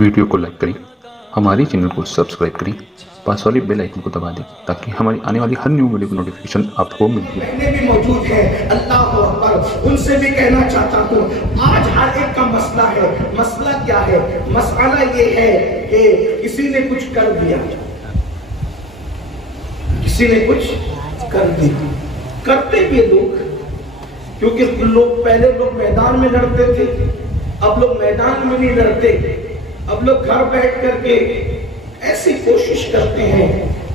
Video کو like کریں، ہمارے چینل کو سبسکرائب کریں، پاس والی بیل آئیکن کو دبا دیں تاکہ ہماری آنے والی ہر نیو ویڈیو کی نوٹیفیکیشن آپ کو مل جائے۔ بھی موجود ہے، اللہ اکبر، ان سے بھی کہنا چاہتا ہوں آج ہر ایک کا مسئلہ ہے۔ مسئلہ کیا ہے؟ مسئلہ یہ ہے کہ کسی نے کچھ کر دیا، کسی نے کچھ کر دیا، کرتے بھی لوگ، کیونکہ پہلے لوگ میدان میں لڑتے تھے، اب لوگ میدان میں نہیں لڑتے، اب لوگ گھر بیٹھ کر کے ایسی کوشش کرتے ہیں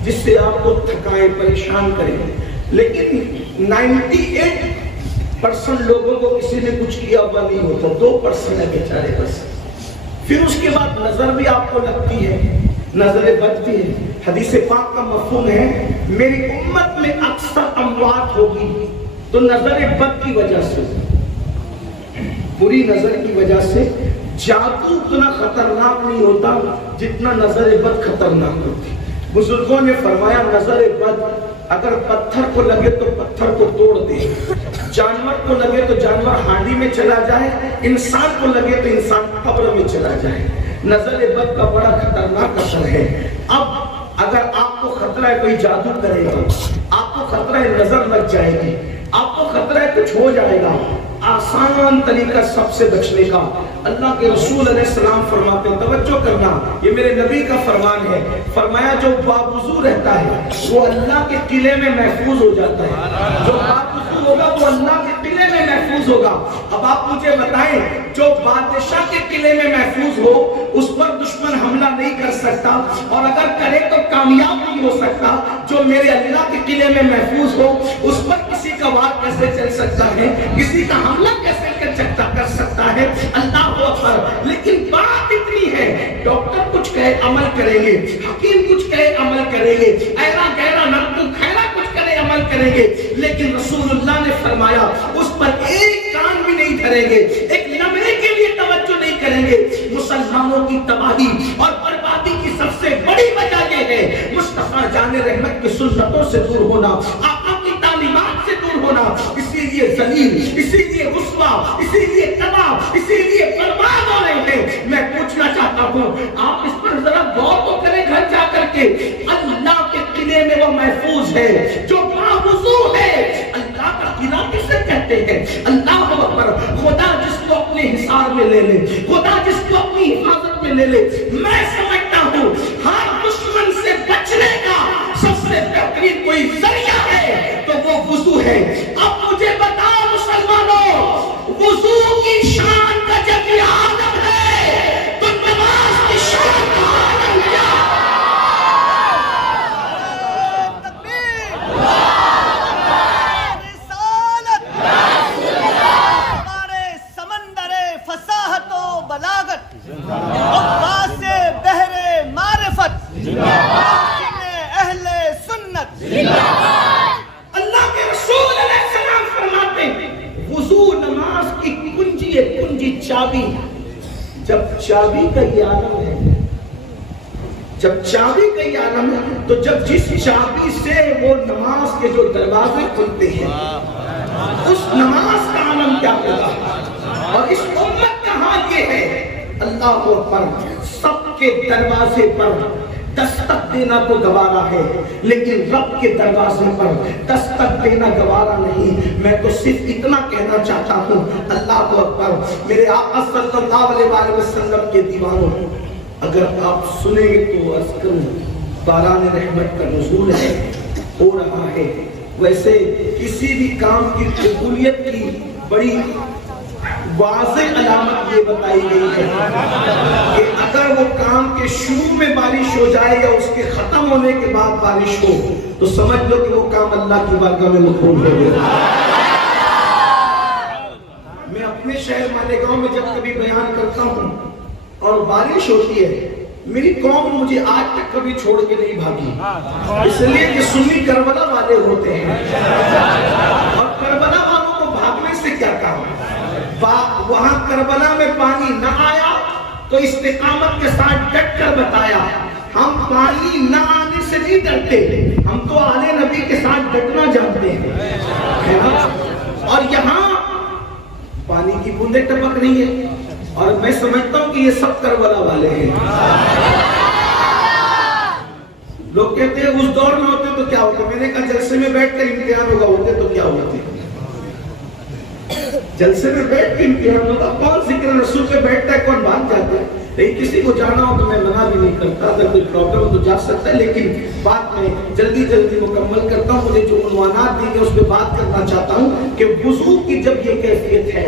جس سے آپ کو تھکائیں، پریشان کریں، لیکن 98% لوگوں کو کسی نے کچھ کیا ہوا نہیں ہوتا، 2% ہے بیچارے بس۔ پھر اس کے بعد نظر بھی آپ کو لگتی ہے، نظریں بدتی ہے۔ حدیث پاک کا مفہوم ہے میری امت میں اکثر اموات ہوگی تو نظر بد کی وجہ سے، بری نظر کی وجہ سے۔ جادو اتنا خطرناک نہیں ہوتا جتنا نظر بد خطرناک ہوتی۔ بزرگوں نے فرمایا نظر بد اگر پتھر کو لگے تو پتھر کو توڑ دے، جانور کو لگے تو جانور ہانڈی میں چلا جائے، انسان کو لگے تو انسان قبر میں چلا جائے۔ نظر بد کا بڑا خطرناک اثر ہے۔ اب اگر آپ کو خطرہ ہے کوئی جادو کرے گا، آپ کو خطرہ ہے نظر لگ جائے گی، آپ کو خطرہ ہے کچھ ہو جائے گا، آسان طریقہ سب سے بچنے کا اللہ کے رسول علیہ السلام فرماتے ہیں، توجہ کرنا، یہ میرے نبی کا فرمان ہے، فرمایا جو باوضو رہتا ہے وہ اللہ کے قلعے میں محفوظ ہو جاتا ہے، جو باوضو ہوگا وہ اللہ کے قلعے میں محفوظ ہوگا۔ اب آپ مجھے بتائیں جو بادشاہ کے قلعے میں محفوظ ہو اس پر دشمن حملہ نہیں کر سکتا، اور اگر کرے تو کامیاب نہیں ہو سکتا، جو میرے اللہ کے قلعے میں محفوظ ہو اس پر کسی کا وار کیسے چل سکتا ہے، کسی کا حملہ کیسے کر سکتا ہے؟ اللہ اکبر۔ لیکن بات اتنی ہے ڈاکٹر کچھ کہے عمل کریں گے، حکیم کچھ کہے عمل کریں گے، ایرا گہرا نرکو خیرا کچھ کرے عمل کریں گے، لیکن رسول اللہ نے فرمایا اس پر ایک کان بھی نہیں دھریں گے، ایک لمحے کے لیے توجہ نہیں کریں گے۔ مسلمانوں کی تباہی اور بربادی کی سب سے بڑی وجہ یہ ہے مصطفیٰ جان رحمت کی سنتوں سے دور ہونا، آقا کی تعلیمات سے دور ہونا، اسی لیے ذلیل، اسی لیے رسوا، اسی لیے تباہ، اسی لیے برباد ہو رہے ہیں۔ میں پوچھنا چاہتا ہوں آپ اس پر ذرا غور تو کریں گھر جا کر کے، اللہ کے قلعے میں وہ محفوظ ہے جو باوضو ہے۔ اللہ کا قلعہ کسے کہتے ہیں؟ اللہ اکبر۔ خدا جس کو اپنے حصار میں لے لے، خدا جس کو اپنی حفاظت میں لے لے، میں سمجھتا ہوں ہر دشمن سے بچنے کا سب سے بہترین کوئی ذریعہ ہے تو وہ وضو ہے۔ اب مجھے بتاؤ مسلمانوں، وضو کی شان کا جب یہ عالم ہے تو نماز کی شان کا عالم کیا؟ ہمارے سمندر فصاحت و بلاغت، عباس بحر معرفت، اہل سنت، اللہ کے رسول علیہ السلام فرماتے ہیں وضو نماز کی کنجی ہے، کنجی چابی۔ جب چابی کا یہ عالم ہے، جب چابی کا یہ عالم ہے تو جب جس چابی سے وہ نماز کے جو دروازے کھلتے ہیں اس نماز کا عالم کیا ہوگا؟ اور اس امت کا حال یہ ہے اللہ اکبر، سب کے دروازے پر دستک دینا تو گوارا ہے لیکن رب کے دروازے پر دستک دینا گوارا نہیں۔ میں تو صرف اتنا کہنا چاہتا ہوں اللہ اکبر، میرے آقا صلی اللہ علیہ وآلہ وسلم کے دیوانوں، اگر آپ سنیں گے تو عرض کروں باران رحمت کا نزول ہے، ہو رہا ہے۔ ویسے کسی بھی کام کی قبولیت کی بڑی واضح علامت یہ بتائی گئی ہے کہ اگر وہ کام کے شروع میں بارش ہو جائے یا اس کے ختم ہونے کے بعد بارش ہو تو سمجھ لو کہ وہ کام اللہ کی بارگاہ میں مقبول ہو گیا۔ میں اپنے شہر مالیگاؤں میں جب کبھی بیان کرتا ہوں اور بارش ہوتی ہے، میری قوم مجھے آج تک کبھی چھوڑ کے نہیں بھاگی، اس لیے کہ سنی کربلا والے ہوتے ہیں اور کربلا والوں کو بھاگنے سے کیا کام ہے؟ وہاں کربلا میں پانی نہ آیا تو استقامت کے ساتھ ڈٹ کر بتایا ہم پانی نہ آنے سے نہیں ڈرتے، ہم تو آل نبی کے ساتھ ڈٹنا جانتے ہیں۔ اور یہاں پانی کی بوندیں ٹپک رہی ہے، اور میں سمجھتا ہوں کہ یہ سب کربلا والے ہیں. لوگ کہتے ہیں اس دور میں ہوتے تو کیا ہوتے. میں نے کہا جلسے میں بیٹھ کر امتحان ہوگا, ہوتے تو کیا ہوتے. جلسے میں بیٹھ کے امتحان ہوگا. کون ذکر رسول پہ بیٹھتا ہے, کون بھاگ جاتا ہے. لیکن کسی کو جانا ہو تو میں منع بھی نہیں کرتا, اگر کوئی پرابلم ہو تو جا سکتا ہے. لیکن بات میں جلدی مکمل کرتا ہوں. مجھے جو عنوانات دی گئے اس پہ بات کرنا چاہتا ہوں کہ وضو کی جب یہ کیفیت ہے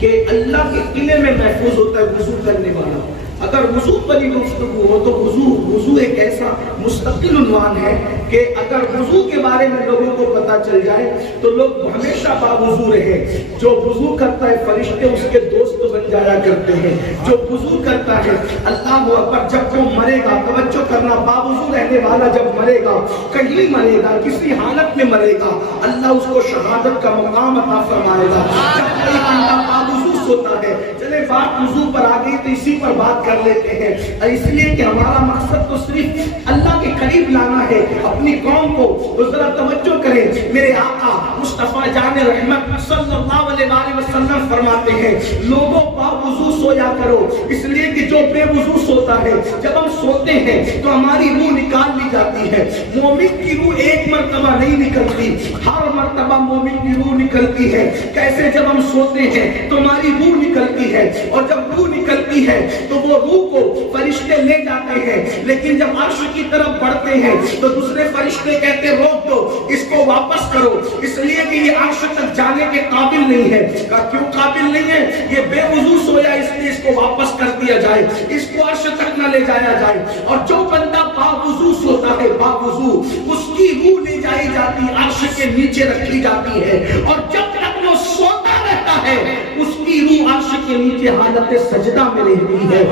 کہ اللہ کے قلعے میں محفوظ ہوتا ہے وضو کرنے والا. اگر وضو پر ہی گفتگو ہو تو وضو ایک ایسا مستقل عنوان ہے کہ اگر وضو کے بارے میں لوگوں کو پتا چل جائے تو لوگ ہمیشہ باوضو رہے. جو وضو کرتا ہے فرشتے اس کے دوست بن جایا کرتے ہیں. جو وضو کرتا ہے اللہ اکبر, جب وہ مرے گا, توجہ کرنا, باوضو رہنے والا جب مرے گا, کہیں مرے گا, کسی حالت میں مرے گا, اللہ اس کو شہادت کا مقام عطا فرمائے گا. جب کوئی بندہ باوضو سوتا ہے, چلے بات وضو پر آ گئی تو اسی پر بات کر لیتے ہیں, اس لیے کہ ہمارا مقصد تو صرف اللہ کے قریب لانا ہے اپنی قوم کو. تو ذرا توجہ کریں, میرے آقا مصطفیٰ جان رحمت صلی اللہ علیہ وسلم فرماتے ہیں لوگوں باوضو سویا کرو, اس لیے کہ جو بے وضو سوتا ہے جب ہم سوتے ہیں تو ہماری روح نکال لی جاتی ہے. مومن کی روح ایک مرتبہ نہیں نکلتی, ہر مرتبہ مومن کی روح نکلتی ہے. کیسے, جب ہم سوتے ہیں تو ہماری روح نکلتی ہے, اور جب روح نکلتی ہے تو وہ روح کو فرشتے لے جاتے ہیں. لیکن جب عرش کی طرف بڑھتے ہیں تو دوسرے فرشتے کہتے روک دو, اس کو واپس کرو, اس لیے کہ یہ عرش تک جانے کے قابل نہیں ہے. کہا کیوں قابل نہیں ہے؟ یہ بے وضو سویا, اس لیے اس کو واپس کر دیا جائے, اس کو عرش تک نہ لے جایا جائے. اور جو بندہ باوضو سوتا ہے, باوضو, اس کی روح لے جائی جاتی, عرش کے نیچے رکھی جاتی ہے, اور جب تک وہ سوتا رہتا ہے اس کی روح عرش کے نیچے حالت سجدہ میں رہتی ہے.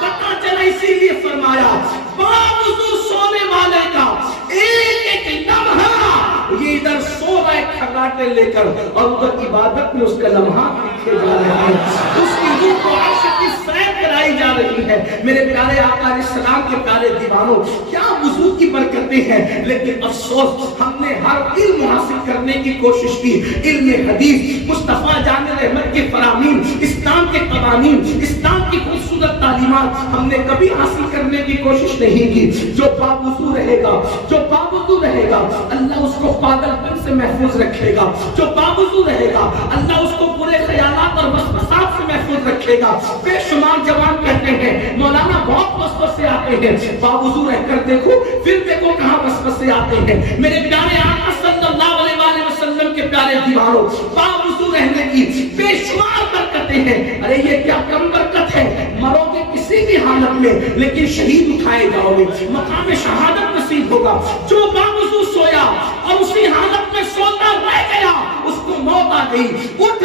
پتہ چلا, اسی لیے فرمایا باوضو سونے والے کا ایک ایک لمحہ, یہ ادھر سو رہا ہے کھگاٹے لے کر اور ادھر عبادت میں اس کا لمحہ لکھے جا رہے ہیں, اس کی روح کو عرش کی سیر کرائی جا رہی ہے. میرے پیارے آقا علیہ السلام کے پیارے دیوانوں, کیا وضو کی برکتیں ہیں. لیکن افسوس ہم نے ہر علم حاصل کرنے کی کوشش کی, علم حدیث, مصطفیٰ جان رحمت کے فرامین, اسلام کے قوانین, اسلام کی خوبصورت تعلیمات ہم نے کبھی حاصل کرنے کی کوشش نہیں کی. جو باوضو رہے گا, جو باوضو رہے گا, اللہ اس کو پاگل پن سے محفوظ رکھے گا. جو باوضو رہے گا اللہ اس کو برے خیالات اور وسوسات سے محفوظ رکھے گا. بے شمار جوان کہتے ہیں مولانا بہت وسوسے آتے ہیں, باوضو رہ کر دیکھو, پھر دیکھو کہاں وسوسے آتے ہیں. میرے پیارے آقا صلی اللہ علیہ وسلم کے پیارے دیوانوں, باوضو رہنے کی بے شمار برکتیں ہیں. ارے یہ کیا کم برکت ہے, مرو گے کسی بھی حالت میں لیکن شہید اٹھائے جاؤ گے, مقام شہادت نصیب ہوگا. جو باوضو سویا اور اسی حالت میں سوتا رہ گیا, اس کو موت آ گئی, اٹھ